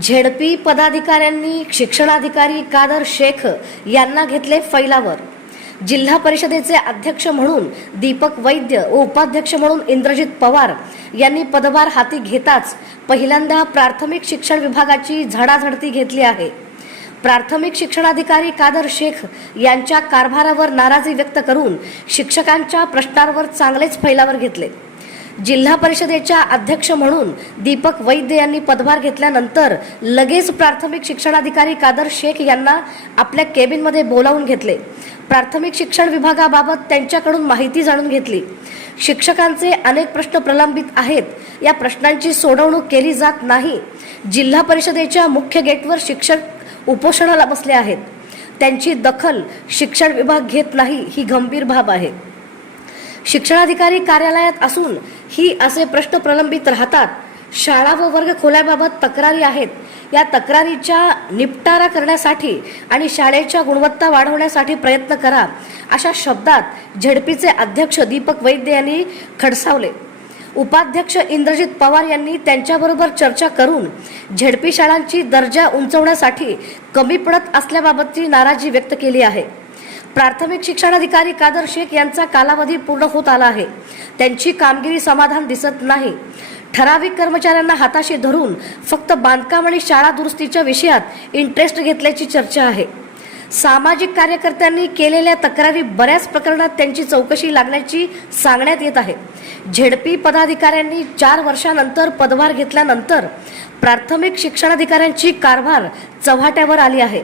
ZP पदाधिकाऱ्यांनी शिक्षणाधिकारी कादर शेख यांना घेतले फैलावर। जिल्हा परिषदेचे अध्यक्ष म्हणून दीपक वैद्य व उपाध्यक्ष म्हणून इंद्रजित पवार यांनी पदभार हाती घेताच पहिल्यांदा प्राथमिक शिक्षण विभागाची झडाझडती घेतली आहे। प्राथमिक शिक्षणाधिकारी कादर शेख यांच्या कारभारावर नाराजी व्यक्त करून शिक्षकांच्या प्रश्नांवर चांगलेच फैलावर घेतले। जिल्हा परिषदेच्या अध्यक्ष म्हणून दीपक वैद्य यांनी पदभार घेतल्यानंतर लगेच प्राथमिक शिक्षणाधिकारी कादर शेख यांना आपल्या केबिनमध्ये बोलावून घेतले। प्राथमिक शिक्षण विभागाबाबत त्यांच्याकडून माहिती जाणून घेतली। शिक्षकांचे अनेक प्रश्न प्रलंबित आहेत, या प्रश्नांची सोडवणूक केली जात नाही। जिल्हा परिषदेच्या मुख्य गेटवर शिक्षक उपोषणाला बसले आहेत, त्यांची दखल शिक्षण विभाग घेत नाही, ही गंभीर बाब आहे। शिक्षणाधिकारी कार्यालयात असून ही असे प्रश्न प्रलंबित राहतात। शाळा व वर्ग खोल्याबाबत तक्रारी आहेत, या तक्रारीचा निपटारा करण्यासाठी आणि शाळेच्या गुणवत्ता वाढवण्यासाठी प्रयत्न करा, अशा शब्दात झेडपीचे अध्यक्ष दीपक वैद्य यांनी खडसावले। उपाध्यक्ष इंद्रजित पवार यांनी त्यांच्याबरोबर चर्चा करून झेडपी शाळांची दर्जा उंचावण्यासाठी कमी पडत असल्याबाबतची नाराजी व्यक्त केली आहे। प्राथमिक शिक्षणाधिकारी कादर शेख यांचा कालावधी पूर्ण होत आला आहे, त्यांची कामगिरी समाधान दिसत नाही। ठराविक कर्मचाऱ्यांना हाताशी धरून फक्त बांधकाम आणि शाळा दुरुस्तीच्या विषयात इंटरेस्ट घेतल्याची चर्चा आहे। सामाजिक कार्यकर्त्यांनी केलेल्या तक्रारी बऱ्याच प्रकरणात त्यांची चौकशी लागण्याची सांगण्यात येत आहे। झेडपी पदाधिकाऱ्यांनी 4 वर्षांनंतर पदभार घेतल्यानंतर प्राथमिक शिक्षणाधिकाऱ्यांची कारभार चव्हाट्यावर आली आहे।